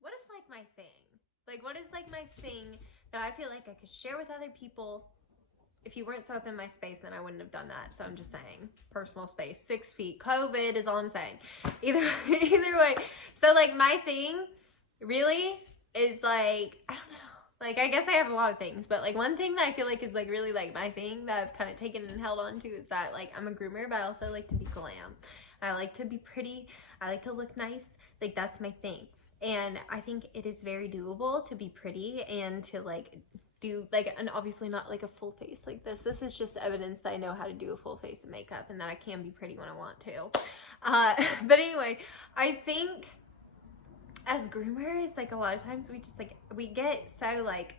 what is like my thing? Like, what is like my thing that I feel like I could share with other people? If you weren't so up in my space, then I wouldn't have done that. So I'm just saying, personal space, 6 feet, COVID is all I'm saying. Either way. So like my thing really is like, I don't know. Like, I guess I have a lot of things, but like one thing that I feel like is like really like my thing that I've kind of taken and held on to is that like I'm a groomer, but I also like to be glam. I like to be pretty. I like to look nice. Like, that's my thing. And I think it is very doable to be pretty and to like do like, and obviously not like a full face like this. This is just evidence that I know how to do a full face of makeup and that I can be pretty when I want to. But anyway, I think as groomers, like a lot of times we just like, we get so like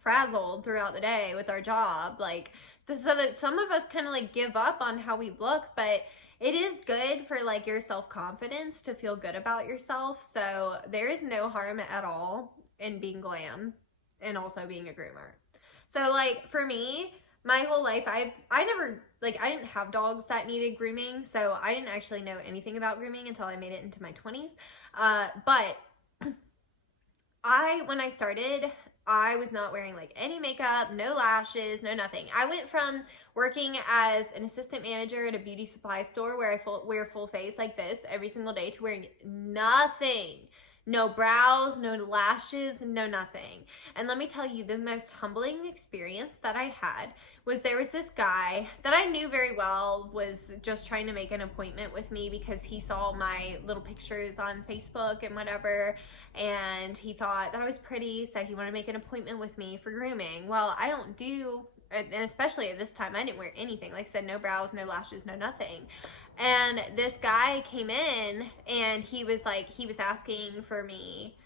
frazzled throughout the day with our job, like so that some of us kind of like give up on how we look, but it is good for like your self-confidence to feel good about yourself. So there is no harm at all in being glam and also being a groomer. So like for me, my whole life I never like, I didn't have dogs that needed grooming, so I didn't actually know anything about grooming until I made it into my 20s. But when I started, I was not wearing like any makeup, no lashes, no nothing. I went from working as an assistant manager at a beauty supply store where I wear full face like this every single day to wearing nothing. No brows, no lashes, no nothing. And let me tell you, the most humbling experience that I had was there was this guy that I knew very well was just trying to make an appointment with me because he saw my little pictures on Facebook and whatever, and he thought that I was pretty, so he wanted to make an appointment with me for grooming. Well, I don't do, and especially at this time, I didn't wear anything. Like I said, no brows, no lashes, no nothing. And this guy came in and he was asking for me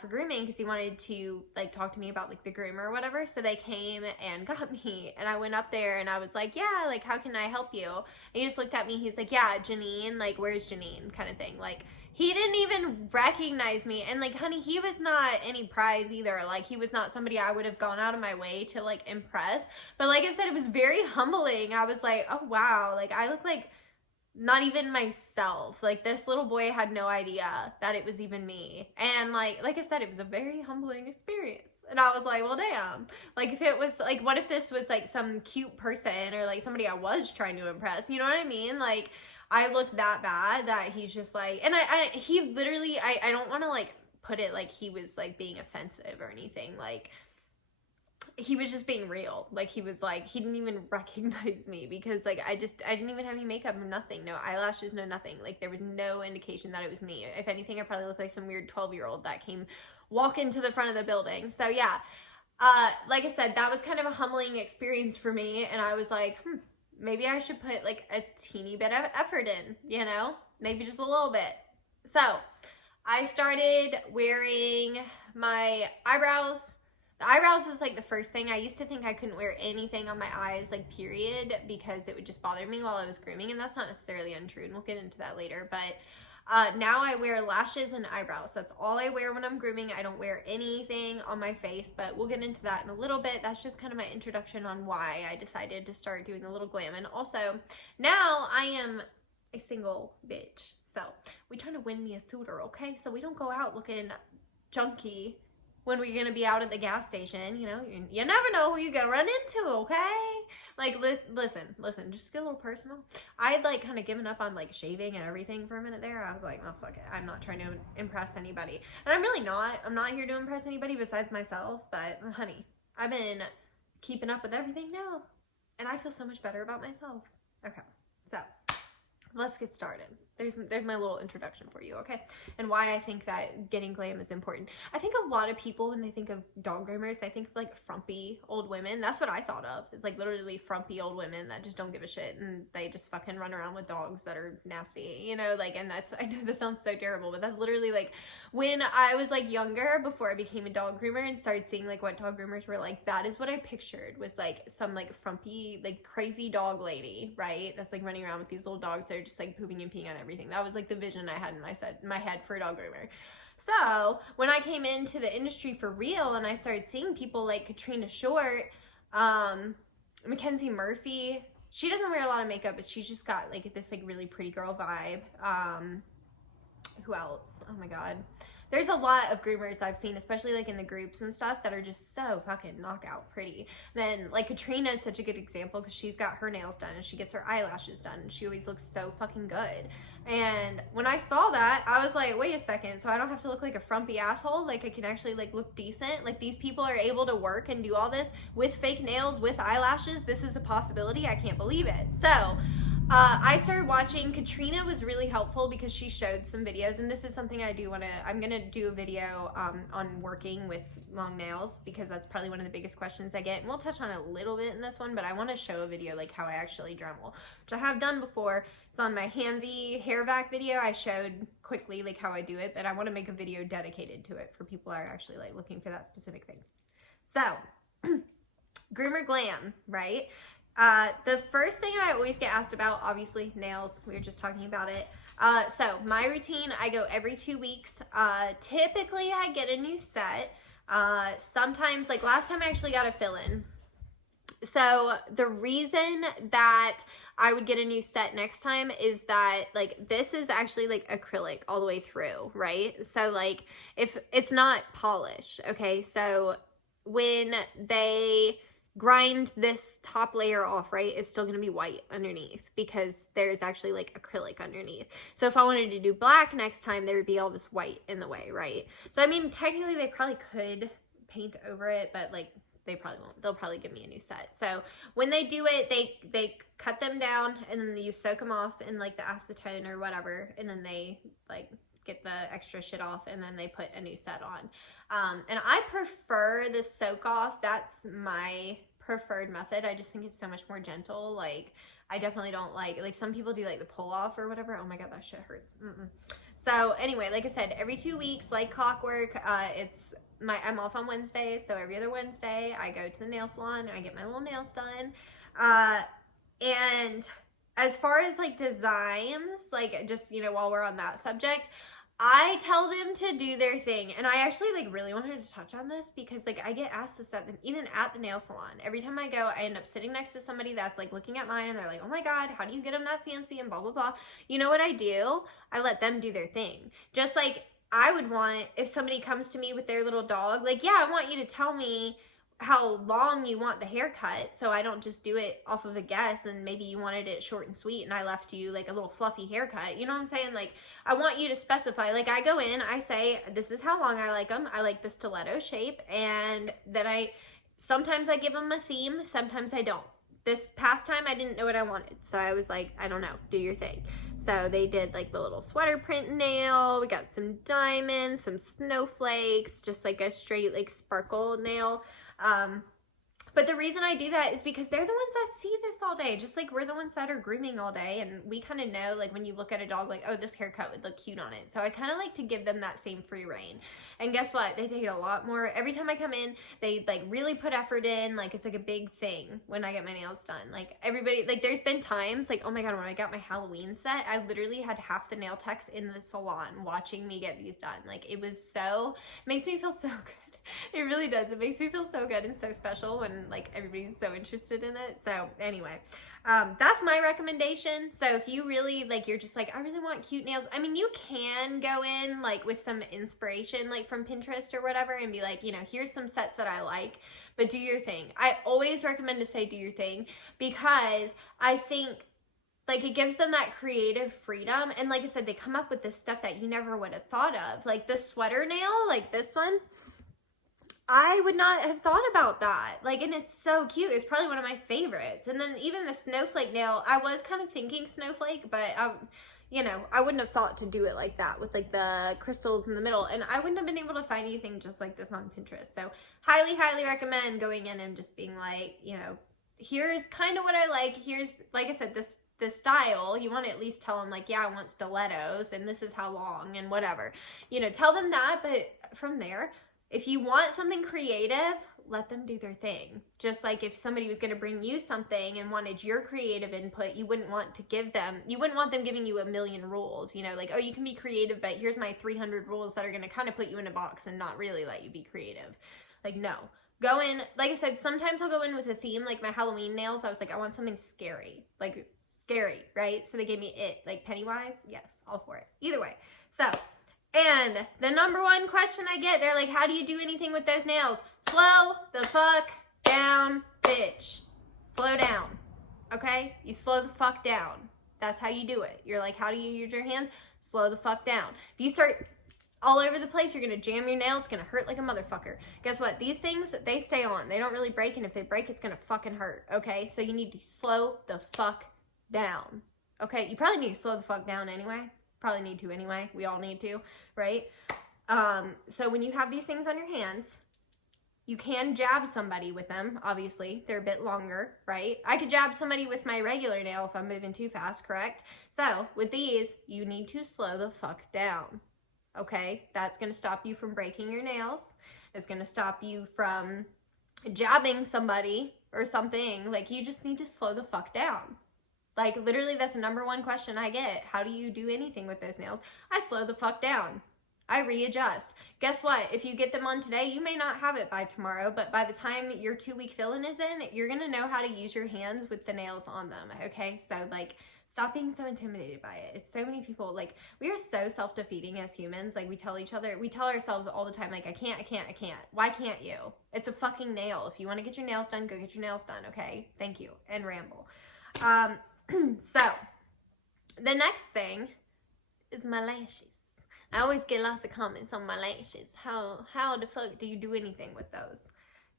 for grooming because he wanted to like talk to me about like the groomer or whatever. So they came and got me, and I went up there and I was like, yeah, like how can I help you? And he just looked at me. He's like, yeah, Janine, like where's Janine, kind of thing. Like he didn't even recognize me, and like honey, he was not any prize either. Like he was not somebody I would have gone out of my way to like impress. But like I said, it was very humbling. I was like, oh wow, like I look like not even myself. Like this little boy had no idea that it was even me. And like I said, it was a very humbling experience. And I was like, well, damn. Like if it was like, what if this was like some cute person or like somebody I was trying to impress? You know what I mean? Like I looked that bad that he's just like, and he literally, I don't want to like put it like he was like being offensive or anything. Like he was just being real. Like he was like, he didn't even recognize me because like I didn't even have any makeup, nothing, no eyelashes, no nothing. Like there was no indication that it was me. If anything, I probably looked like some weird 12-year-old that came walking to the front of the building. So yeah, like I said, that was kind of a humbling experience for me, and I was like, maybe I should put like a teeny bit of effort in, you know, maybe just a little bit. So I started wearing my eyebrows. The eyebrows was like the first thing. I used to think I couldn't wear anything on my eyes, like period, because it would just bother me while I was grooming, and that's not necessarily untrue, and we'll get into that later. But now I wear lashes and eyebrows. That's all I wear when I'm grooming. I don't wear anything on my face, but we'll get into that in a little bit. That's just kind of my introduction on why I decided to start doing a little glam. And also, now I am a single bitch. So we trying to win me a suitor, okay? So we don't go out looking junky when we're gonna be out at the gas station. You know, you never know who you're gonna run into, okay? Like, listen, just get a little personal. I had like kind of given up on like shaving and everything for a minute there. I was like, oh fuck it, I'm not trying to impress anybody, and I'm really not. I'm not here to impress anybody besides myself. But honey, I've been keeping up with everything now, and I feel so much better about myself. Okay, so let's get started. There's my little introduction for you, okay? And why I think that getting glam is important. I think a lot of people, when they think of dog groomers, they think of like frumpy old women. That's what I thought of. It's like literally frumpy old women that just don't give a shit, and they just fucking run around with dogs that are nasty, you know? Like, and that's, I know this sounds so terrible, but that's literally like when I was like younger, before I became a dog groomer and started seeing like what dog groomers were like, that is what I pictured, was like some like frumpy, like crazy dog lady, right? That's like running around with these little dogs that are just like pooping and peeing on everything. That was like the vision I had in my head for a dog groomer. So when I came into the industry for real and I started seeing people like Katrina Short, Mackenzie Murphy, she doesn't wear a lot of makeup, but she's just got like this like really pretty girl vibe. Who else? Oh my god, there's a lot of groomers I've seen, especially like in the groups and stuff, that are just so fucking knockout pretty. Then like Katrina is such a good example because she's got her nails done and she gets her eyelashes done and she always looks so fucking good. And when I saw that, I was like, wait a second, so I don't have to look like a frumpy asshole, like I can actually like look decent. Like these people are able to work and do all this with fake nails, with eyelashes. This is a possibility. I can't believe it. So I started watching. Katrina was really helpful because she showed some videos, and this is something I do want to, I'm going to do a video on working with long nails because that's probably one of the biggest questions I get, and we'll touch on it a little bit in this one, but I want to show a video like how I actually Dremel, which I have done before. It's on my Hanvy hair vac video. I showed quickly like how I do it, but I want to make a video dedicated to it for people who are actually like looking for that specific thing. So Groomer Glam, right? The first thing I always get asked about, obviously nails, we were just talking about it. So my routine, I go every 2 weeks. Typically I get a new set. Sometimes, like last time I actually got a fill-in. So the reason that I would get a new set next time is that like this is actually like acrylic all the way through, right? So like if it's not polished, okay? So when they grind this top layer off, right, it's still going to be white underneath because there's actually like acrylic underneath. So if I wanted to do black next time, there would be all this white in the way, right? So I mean, technically they probably could paint over it, but like they probably won't. They'll probably give me a new set. So when they do it, they cut them down and then you soak them off in like the acetone or whatever, and then they like get the extra shit off and then they put a new set on. And I prefer the soak off. That's my preferred method. I just think it's so much more gentle. Like I definitely don't like some people do like the pull off or whatever. Oh my god, that shit hurts. So anyway, like I said, every 2 weeks, like clockwork. I'm off on Wednesdays, so every other Wednesday I go to the nail salon and I get my little nails done. And as far as like designs, like just, you know, while we're on that subject, I tell them to do their thing. And I actually like really wanted to touch on this because like I get asked this even at the nail salon. Every time I go, I end up sitting next to somebody that's like looking at mine and they're like, oh my god, how do you get them that fancy and blah blah blah. You know what I do? I let them do their thing. Just like I would want, if somebody comes to me with their little dog, like, yeah, I want you to tell me how long you want the haircut, so I don't just do it off of a guess and maybe you wanted it short and sweet and I left you like a little fluffy haircut. You know what I'm saying? Like I want you to specify. Like I go in, I say this is how long I like them. I like the stiletto shape, and then sometimes I give them a theme, sometimes I don't. This past time I didn't know what I wanted, so I was like, I don't know, do your thing. So they did like the little sweater print nail, we got some diamonds, some snowflakes, just like a straight like sparkle nail. But the reason I do that is because they're the ones that see this all day, just like we're the ones that are grooming all day, and we kind of know like when you look at a dog like, oh, this haircut would look cute on it. So I kind of like to give them that same free reign. And guess what? They take it a lot more. Every time I come in, they like really put effort in. Like it's like a big thing when I get my nails done. Like everybody, like there's been times like, oh my god, when I got my Halloween set, I literally had half the nail techs in the salon watching me get these done. Like it makes me feel so good. It really does. It makes me feel so good and so special when like everybody's so interested in it. So anyway, that's my recommendation. So if you really like, you're just like, I really want cute nails. I mean, you can go in like with some inspiration like from Pinterest or whatever and be like, you know, here's some sets that I like, but do your thing. I always recommend to say do your thing because I think like it gives them that creative freedom. And like I said, they come up with this stuff that you never would have thought of. Like the sweater nail, like this one, I would not have thought about that. Like, and it's so cute. It's probably one of my favorites. And then even the snowflake nail, I was kind of thinking snowflake, but you know, I wouldn't have thought to do it like that with like the crystals in the middle. And I wouldn't have been able to find anything just like this on Pinterest. So highly, highly recommend going in and just being like, you know, here's kind of what I like. Here's, like I said, this style. You want to at least tell them like, yeah, I want stilettos and this is how long and whatever. You know, tell them that, but from there, if you want something creative, let them do their thing. Just like if somebody was going to bring you something and wanted your creative input, you wouldn't want them giving you a million rules, you know, like, oh, you can be creative, but here's my 300 rules that are going to kind of put you in a box and not really let you be creative. Like, no. Go in, like I said, sometimes I'll go in with a theme, like my Halloween nails. I was like, I want something scary, like scary, right? So they gave me it, like Pennywise. Yes, all for it. Either way. So And the number one question I get, they're like, how do you do anything with those nails? Slow the fuck down, bitch. Slow down, okay? You slow the fuck down. That's how you do it. You're like, how do you use your hands? Slow the fuck down. If you start all over the place, you're gonna jam your nail. It's gonna hurt like a motherfucker. Guess what? These things, they stay on. They don't really break, and if they break, it's gonna fucking hurt, okay? So you need to slow the fuck down, okay? You probably need to slow the fuck down anyway. Probably need to anyway. We all need to, right? So when you have these things on your hands, you can jab somebody with them, obviously. They're a bit longer, right? I could jab somebody with my regular nail if I'm moving too fast, correct? So with these, you need to slow the fuck down, okay? That's gonna stop you from breaking your nails. It's gonna stop you from jabbing somebody or something. Like, you just need to slow the fuck down. Like, literally, that's the number one question I get. How do you do anything with those nails? I slow the fuck down. I readjust. Guess what? If you get them on today, you may not have it by tomorrow, but by the time your 2-week fill-in is in, you're going to know how to use your hands with the nails on them, okay? So, like, stop being so intimidated by it. It's so many people, like, we are so self-defeating as humans. Like, we tell ourselves all the time, like, I can't. Why can't you? It's a fucking nail. If you want to get your nails done, go get your nails done, okay? Thank you. And ramble. So, the next thing is my lashes. I always get lots of comments on my lashes. How the fuck do you do anything with those?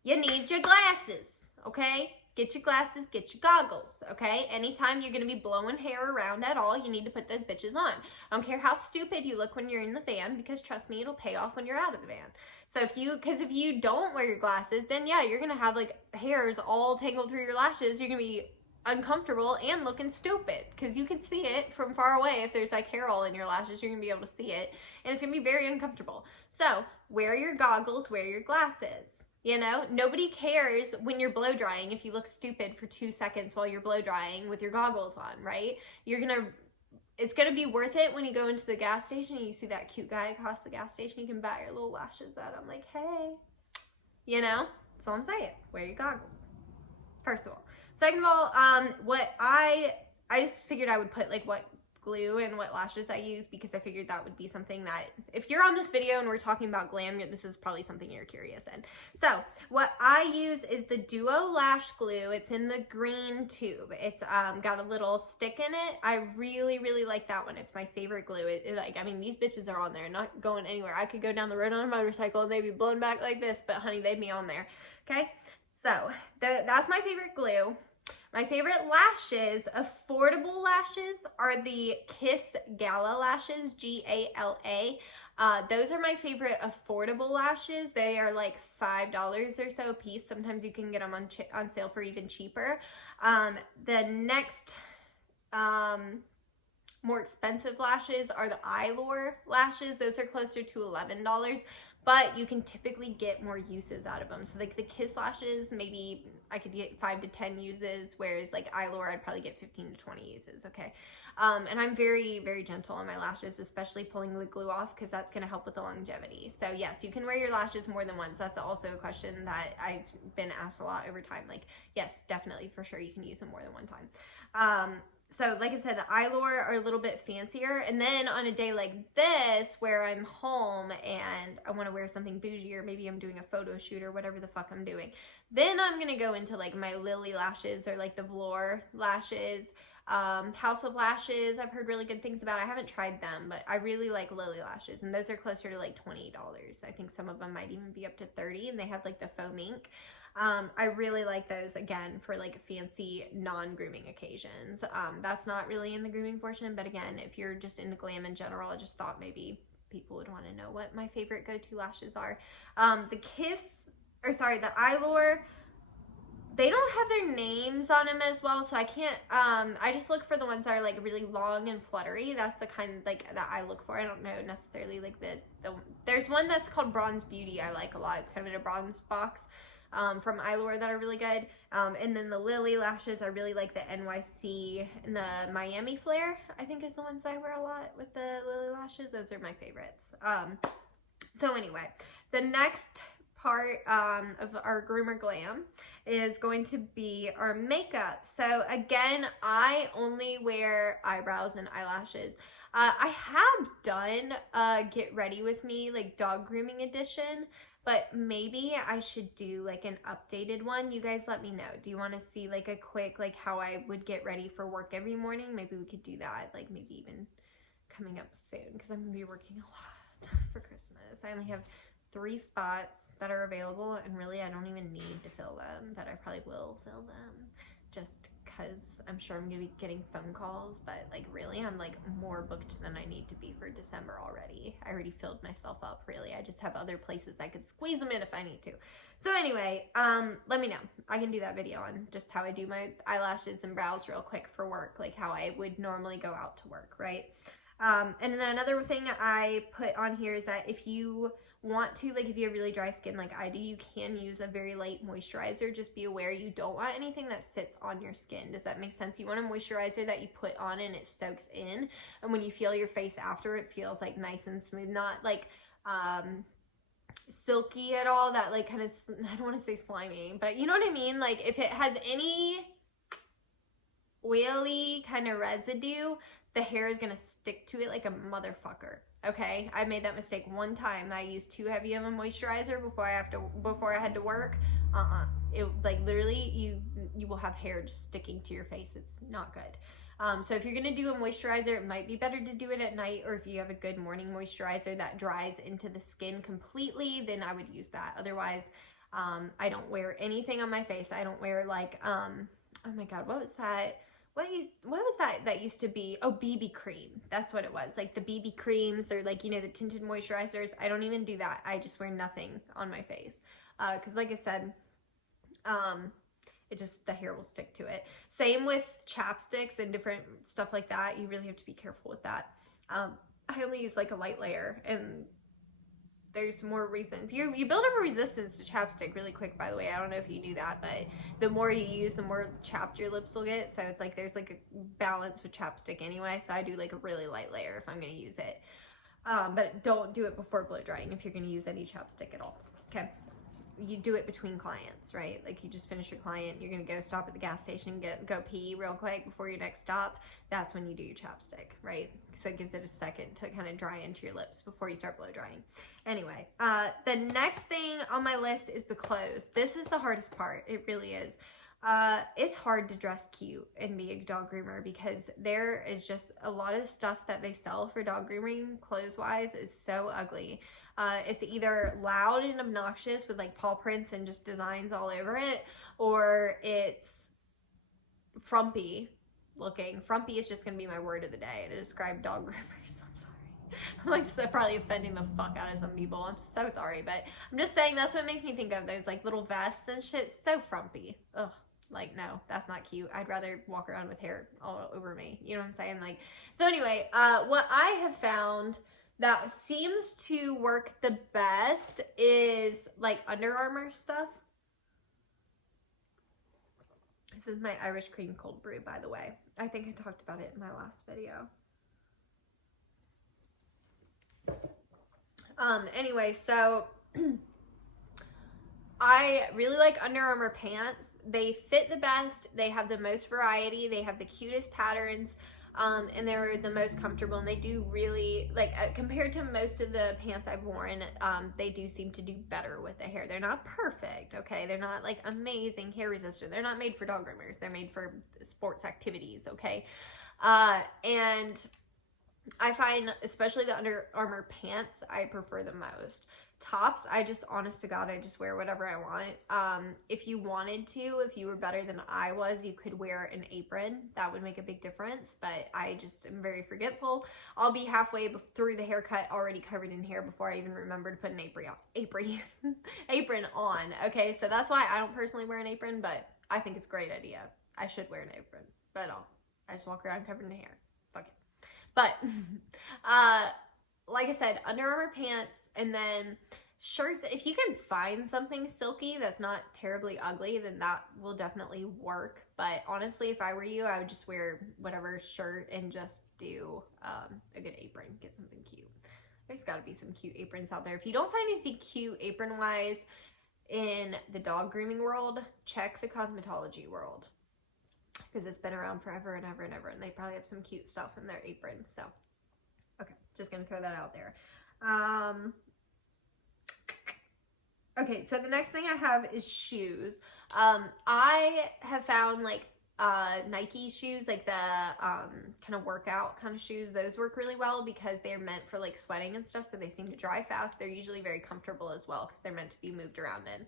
You need your glasses, okay? Get your glasses, get your goggles, okay? Anytime you're going to be blowing hair around at all, you need to put those bitches on. I don't care how stupid you look when you're in the van, because trust me, it'll pay off when you're out of the van. So if you don't wear your glasses, then yeah, you're going to have like hairs all tangled through your lashes. You're going to be uncomfortable and looking stupid, because you can see it from far away. If there's like hair all in your lashes, you're gonna be able to see it, and it's gonna be very uncomfortable. So wear your goggles, wear your glasses. You know, nobody cares when you're blow drying if you look stupid for 2 seconds while you're blow drying with your goggles on, right? It's gonna be worth it when you go into the gas station and you see that cute guy across the gas station. You can bat your little lashes at him like, hey, you know. That's all I'm saying. Wear your goggles, first of all. Second of all, what I just figured I would put like what glue and what lashes I use, because I figured that would be something that, if you're on this video and we're talking about glam, this is probably something you're curious in. So what I use is the Duo Lash Glue. It's in the green tube. It's got a little stick in it. I really, really like that one. It's my favorite glue. I mean, these bitches are on there, not going anywhere. I could go down the road on a motorcycle and they'd be blown back like this, but honey, they'd be on there, okay? So that's my favorite glue. My favorite lashes, affordable lashes, are the Kiss Gala lashes, Gala. Those are my favorite affordable lashes. They are like $5 or so a piece. Sometimes you can get them on sale for even cheaper. The next more expensive lashes are the Eylure lashes. Those are closer to $11. But you can typically get more uses out of them. So like the Kiss lashes, maybe I could get 5 to 10 uses, whereas like Eylure, I'd probably get 15 to 20 uses, okay? And I'm very, very gentle on my lashes, especially pulling the glue off, because that's gonna help with the longevity. So yes, you can wear your lashes more than once. That's also a question that I've been asked a lot over time. Like, yes, definitely, for sure, you can use them more than one time. So like I said, the Eylure are a little bit fancier. And then on a day like this, where I'm home and I want to wear something bougie, or maybe I'm doing a photo shoot or whatever the fuck I'm doing, then I'm going to go into like my Lily lashes, or like the Velour lashes. House of Lashes, I've heard really good things about. I haven't tried them, but I really like Lily lashes, and those are closer to like $20. I think some of them might even be up to $30, and they have like the faux mink. I really like those, again, for like fancy non-grooming occasions. That's not really in the grooming portion, but again, if you're just into glam in general, I just thought maybe people would want to know what my favorite go-to lashes are. The Eylure, they don't have their names on them as well, so I can't, I just look for the ones that are like really long and fluttery. That's the kind like that I look for. I don't know necessarily like there's one that's called Bronze Beauty I like a lot. It's kind of in a bronze box. From Eylure that are really good. And then the Lily lashes, I really like the NYC and the Miami Flare, I think is the ones I wear a lot with the Lily lashes. Those are my favorites. So anyway, the next part of our Groomer Glam is going to be our makeup. So again, I only wear eyebrows and eyelashes. I have done Get Ready With Me, like dog grooming edition, but maybe I should do like an updated one. You guys let me know. Do you want to see like a quick, like how I would get ready for work every morning? Maybe we could do that, like maybe even coming up soon, because I'm gonna be working a lot for Christmas. I only have 3 spots that are available, and really I don't even need to fill them, but I probably will fill them just because I'm sure I'm gonna be getting phone calls. But like really, I'm like more booked than I need to be for December already. I already filled myself up, really. I just have other places I could squeeze them in if I need to. So anyway, let me know. I can do that video on just how I do my eyelashes and brows real quick for work, like how I would normally go out to work, right? And then another thing I put on here is that if you want to, like if you have really dry skin like I do, you can use a very light moisturizer. Just be aware you don't want anything that sits on your skin. Does that make sense? You want a moisturizer that you put on and it soaks in, and when you feel your face after, it feels like nice and smooth, not like silky at all, that like kind of, I don't want to say slimy, but you know what I mean? Like if it has any oily kind of residue, the hair is gonna stick to it like a motherfucker. Okay, I made that mistake one time. I used too heavy of a moisturizer before I had to work. It like literally you will have hair just sticking to your face. It's not good. So if you're gonna do a moisturizer, it might be better to do it at night, or if you have a good morning moisturizer that dries into the skin completely, then I would use that. Otherwise, I don't wear anything on my face. I don't wear like oh my god, what was that? What was that used to be? Oh, BB cream. That's what it was. Like the BB creams, or like, you know, the tinted moisturizers. I don't even do that. I just wear nothing on my face. Because like I said, it just, the hair will stick to it. Same with chapsticks and different stuff like that. You really have to be careful with that. I only use like a light layer, and there's more reasons. You build up a resistance to chapstick really quick, by the way. I don't know if you knew that, but the more you use, the more chapped your lips will get. So it's like there's like a balance with chapstick anyway. So I do like a really light layer if I'm going to use it. But don't do it before blow drying if you're going to use any chapstick at all. Okay. You do it between clients, right? Like you just finish your client, you're gonna go stop at the gas station, go pee real quick before your next stop. That's when you do your chapstick, right? So it gives it a second to kind of dry into your lips before you start blow drying. Anyway, the next thing on my list is the clothes. This is the hardest part. It really is. It's hard to dress cute and be a dog groomer, because there is just a lot of stuff that they sell for dog grooming clothes wise is so ugly. It's either loud and obnoxious with like paw prints and just designs all over it, or it's frumpy looking. Frumpy is just gonna be my word of the day to describe dog groomers. I'm sorry. I'm like so probably offending the fuck out of some people. I'm so sorry, but I'm just saying that's what it makes me think of those like little vests and shit. So frumpy. Ugh. Like, no, that's not cute. I'd rather walk around with hair all over me. You know what I'm saying? Like, so anyway, what I have found that seems to work the best is like Under Armour stuff. This is my Irish cream cold brew, by the way. I think I talked about it in my last video. Anyway, so I really like Under Armour pants. They fit the best. They have the most variety. They have the cutest patterns. And they're the most comfortable, and they do really, like, compared to most of the pants I've worn, they do seem to do better with the hair. They're not perfect, okay? They're not, like, amazing hair resistant. They're not made for dog groomers. They're made for sports activities, okay? And I find, especially the Under Armour pants, I prefer the most. Tops, I just, honest to God, I just wear whatever I want. If you wanted to, if you were better than I was, you could wear an apron. That would make a big difference, but I just am very forgetful. I'll be halfway through the haircut already covered in hair before I even remember to put an apron on. Okay, so that's why I don't personally wear an apron, but I think it's a great idea. I should wear an apron, but I just walk around covered in hair. Fuck it. But, like I said, Under Armour pants, and then shirts. If you can find something silky that's not terribly ugly, then that will definitely work. But honestly, if I were you, I would just wear whatever shirt and just do a good apron. Get something cute. There's got to be some cute aprons out there. If you don't find anything cute apron-wise in the dog grooming world, check the cosmetology world, because it's been around forever and ever and ever, and they probably have some cute stuff in their aprons. So Okay, just gonna throw that out there. Okay, so the next thing I have is shoes. I have found like Nike shoes, like the kind of workout kind of shoes. Those work really well because they're meant for like sweating and stuff, so they seem to dry fast. They're usually very comfortable as well because they're meant to be moved around in.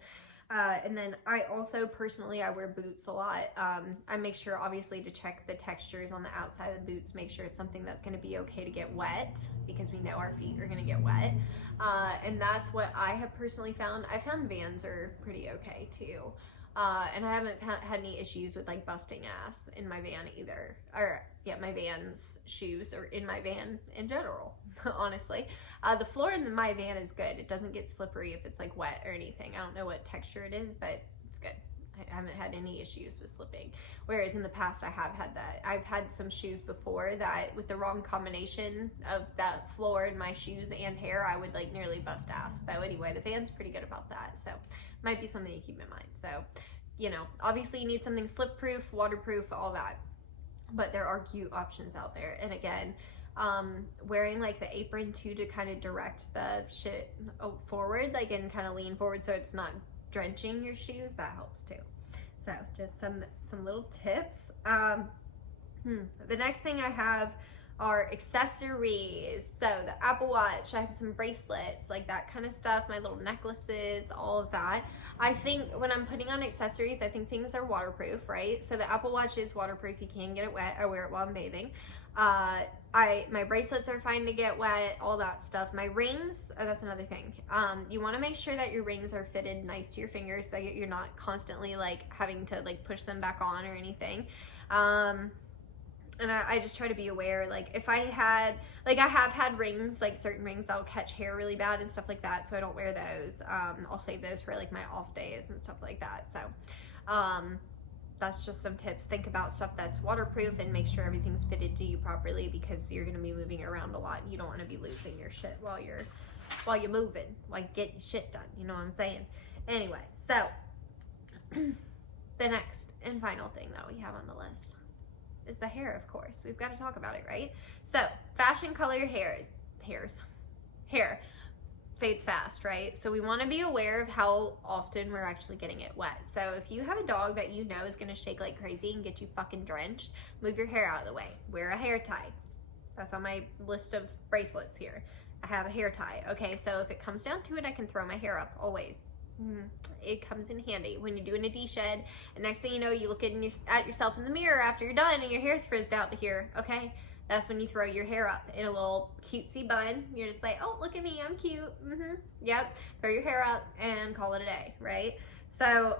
And then I also personally, I wear boots a lot. I make sure obviously to check the textures on the outside of the boots, make sure it's something that's going to be okay to get wet because we know our feet are going to get wet. And that's what I have personally found. I found Vans are pretty okay too. And I haven't had any issues with like busting ass in my van either. Or yeah, my Vans shoes or in my van in general, honestly. The floor in my van is good. It doesn't get slippery if it's like wet or anything. I don't know what texture it is, but it's good. I haven't had any issues with slipping. Whereas in the past I have had that. I've had some shoes before that with the wrong combination of that floor in my shoes and hair, I would like nearly bust ass. So anyway, the Van's pretty good about that. So might be something to keep in mind. So, you know, obviously you need something slip proof, waterproof, all that. But there are cute options out there. And again, wearing like the apron too to kind of direct the shit forward, like, and kind of lean forward so it's not drenching your shoes, that helps too. So just some little tips. The next thing I have are accessories. So the Apple Watch, I have some bracelets, like that kind of stuff, my little necklaces, all of that. I think when I'm putting on accessories, I think things are waterproof, right? So the Apple Watch is waterproof. You can get it wet. I wear it while I'm bathing. My bracelets are fine to get wet, all that stuff. My rings, that's another thing. You want to make sure that your rings are fitted nice to your fingers so you're not constantly like having to like push them back on or anything. And I just try to be aware, like if I had, like I have had rings, like certain rings that'll catch hair really bad and stuff like that, so I don't wear those. I'll save those for like my off days and stuff like that. So that's just some tips. Think about stuff that's waterproof and make sure everything's fitted to you properly because you're going to be moving around a lot and you don't want to be losing your shit while you're moving, while you get your shit done, you know what I'm saying? Anyway, so the next and final thing that we have on the list is the hair, of course. We've got to talk about it, right? So, fashion color hair fades fast, right? So we want to be aware of how often we're actually getting it wet. So if you have a dog that you know is going to shake like crazy and get you fucking drenched, move your hair out of the way. Wear a hair tie. That's on my list of bracelets here. I have a hair tie. Okay, so if it comes down to it, I can throw my hair up always. It comes in handy when you're doing a de-shed, and next thing you know, you look at yourself in the mirror after you're done and your hair's frizzed out to here. Okay, that's when you throw your hair up in a little cutesy bun. You're just like, oh, look at me, I'm cute. Yep, throw your hair up and call it a day, right? So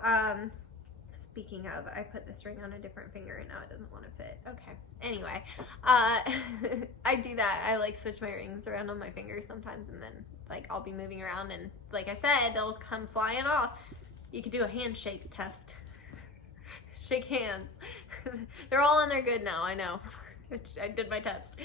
speaking of, I put this ring on a different finger and now it doesn't want to fit. Okay, anyway, I do that. I like switch my rings around on my fingers sometimes, and then like I'll be moving around and like I said, they'll come flying off. You could do a handshake test. Shake hands. They're all on there good now, I know. I did my test.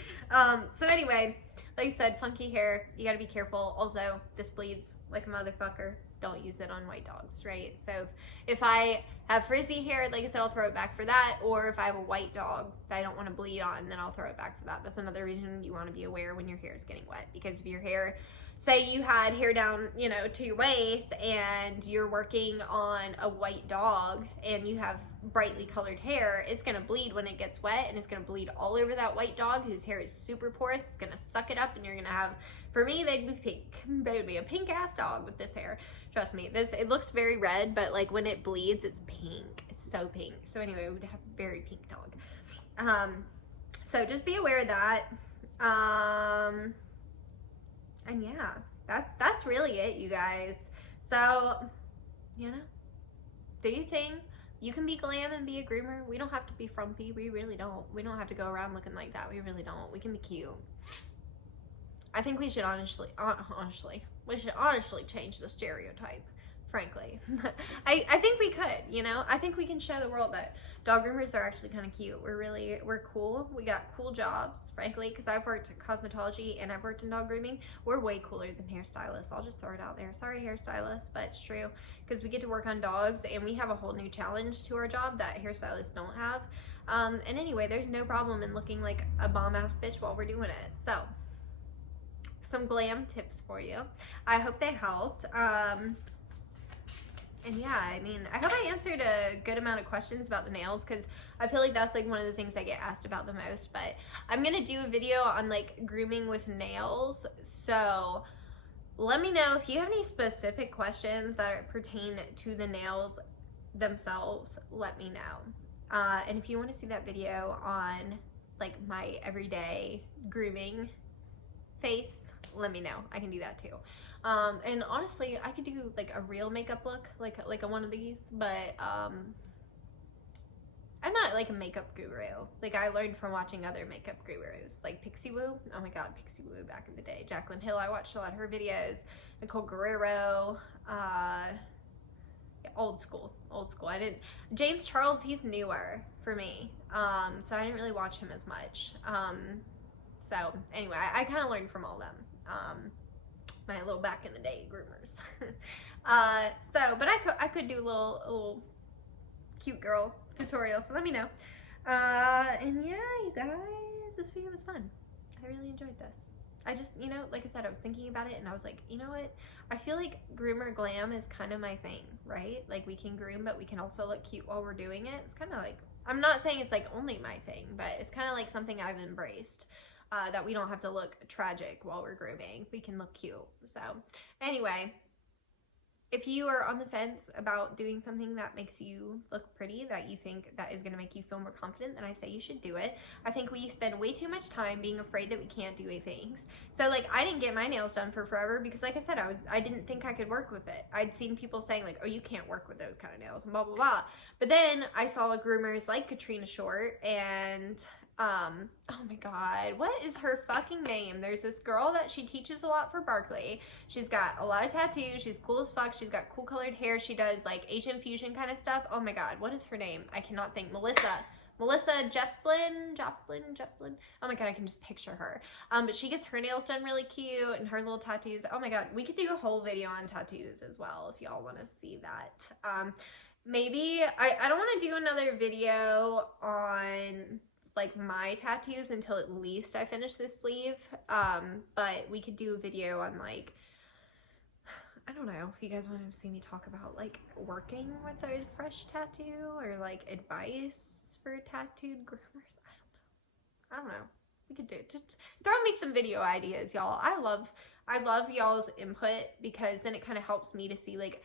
So anyway, like I said, funky hair, you gotta be careful. Also, this bleeds like a motherfucker. Don't use it on white dogs, right? So if I have frizzy hair, like I said, I'll throw it back for that. Or if I have a white dog that I don't want to bleed on, then I'll throw it back for that. That's another reason you want to be aware when your hair is getting wet. Because if your hair, say you had hair down, you know, to your waist and you're working on a white dog and you have brightly colored hair, it's going to bleed when it gets wet, and it's going to bleed all over that white dog whose hair is super porous. It's going to suck it up, and you're going to have, for me, they'd be pink. They would be a pink ass dog with this hair. Trust me, it looks very red, but like when it bleeds, it's pink. It's so pink. So anyway, we would have a very pink dog. So just be aware of that. And yeah, that's really it, you guys. So, you know, do your thing. You can be glam and be a groomer. We don't have to be frumpy. We really don't. We don't have to go around looking like that. We really don't. We can be cute. I think we should honestly change the stereotype, frankly. I think we could, you know? I think we can show the world that dog groomers are actually kind of cute. We're cool. We got cool jobs, frankly, because I've worked in cosmetology and I've worked in dog grooming. We're way cooler than hairstylists. I'll just throw it out there. Sorry, hairstylists, but it's true, because we get to work on dogs and we have a whole new challenge to our job that hairstylists don't have. And anyway, there's no problem in looking like a bomb-ass bitch while we're doing it. So some glam tips for you. I hope they helped. And yeah, I mean, I hope I answered a good amount of questions about the nails, because I feel like that's like one of the things I get asked about the most. But I'm gonna do a video on like grooming with nails, so let me know if you have any specific questions that pertain to the nails themselves. Let me know. And if you want to see that video on like my everyday grooming face, let me know. I can do that too. And honestly, I could do like a real makeup look, like a one of these, but I'm not like a makeup guru. Like, I learned from watching other makeup gurus, like Pixie Woo. Oh my god, Pixie Woo back in the day. Jaclyn Hill, I watched a lot of her videos. Nicole Guerrero, old school. James Charles, he's newer for me. So I didn't really watch him as much. So anyway, I kind of learned from all them. My little back in the day groomers. But I could do a little cute girl tutorial, so let me know. And yeah, you guys, this video was fun. I really enjoyed this. I just, you know, like I said, I was thinking about it and I was like, you know what? I feel like Groomer Glam is kind of my thing, right? Like, we can groom, but we can also look cute while we're doing it. It's kind of like, I'm not saying it's like only my thing, but it's kind of like something I've embraced. That we don't have to look tragic while we're grooming. We can look cute. So anyway, if you are on the fence about doing something that makes you look pretty, that you think that is going to make you feel more confident, then I say you should do it. I think we spend way too much time being afraid that we can't do things. So like, I didn't get my nails done for forever because, like I said, I didn't think I could work with it. I'd seen people saying like, oh, you can't work with those kind of nails and blah blah blah. But then I saw groomers like Katrina Short and oh my god, what is her fucking name? There's this girl that she teaches a lot for Barkley. She's got a lot of tattoos. She's cool as fuck. She's got cool colored hair. She does like Asian fusion kind of stuff. Oh my god, what is her name? I cannot think. Melissa Joplin. Oh my god, I can just picture her. But she gets her nails done really cute and her little tattoos. Oh my god, we could do a whole video on tattoos as well if y'all want to see that. Maybe I don't want to do another video on like my tattoos until at least I finish this sleeve, but we could do a video on like, I don't know if you guys want to see me talk about like working with a fresh tattoo or like advice for tattooed groomers. I don't know. We could do it. Just throw me some video ideas, y'all. I love y'all's input, because then it kind of helps me to see like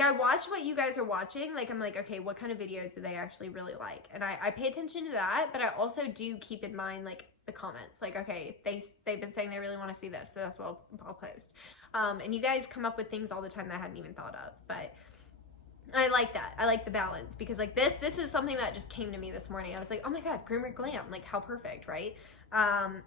I watch what you guys are watching. Like, I'm like, okay, what kind of videos do they actually really like? And I pay attention to that, but I also do keep in mind like the comments. Like, okay, they've been saying they really want to see this, so that's what I'll post. And you guys come up with things all the time that I hadn't even thought of, but I like that. I like the balance, because like this is something that just came to me this morning. I was like, oh my god, Groomer Glam, like how perfect, right?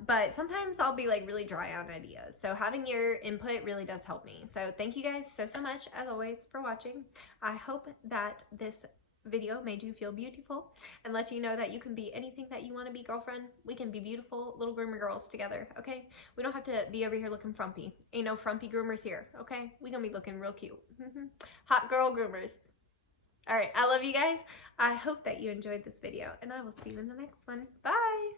But sometimes I'll be like really dry on ideas, so having your input really does help me. So thank you guys so much as always for watching. I hope that this video made you feel beautiful and let you know that you can be anything that you want to be, girlfriend. We can be beautiful little groomer girls together, okay? We don't have to be over here looking frumpy. Ain't no frumpy groomers here, okay? We gonna be looking real cute. Hot girl groomers. All right, I love you guys. I hope that you enjoyed this video, and I will see you in the next one. Bye.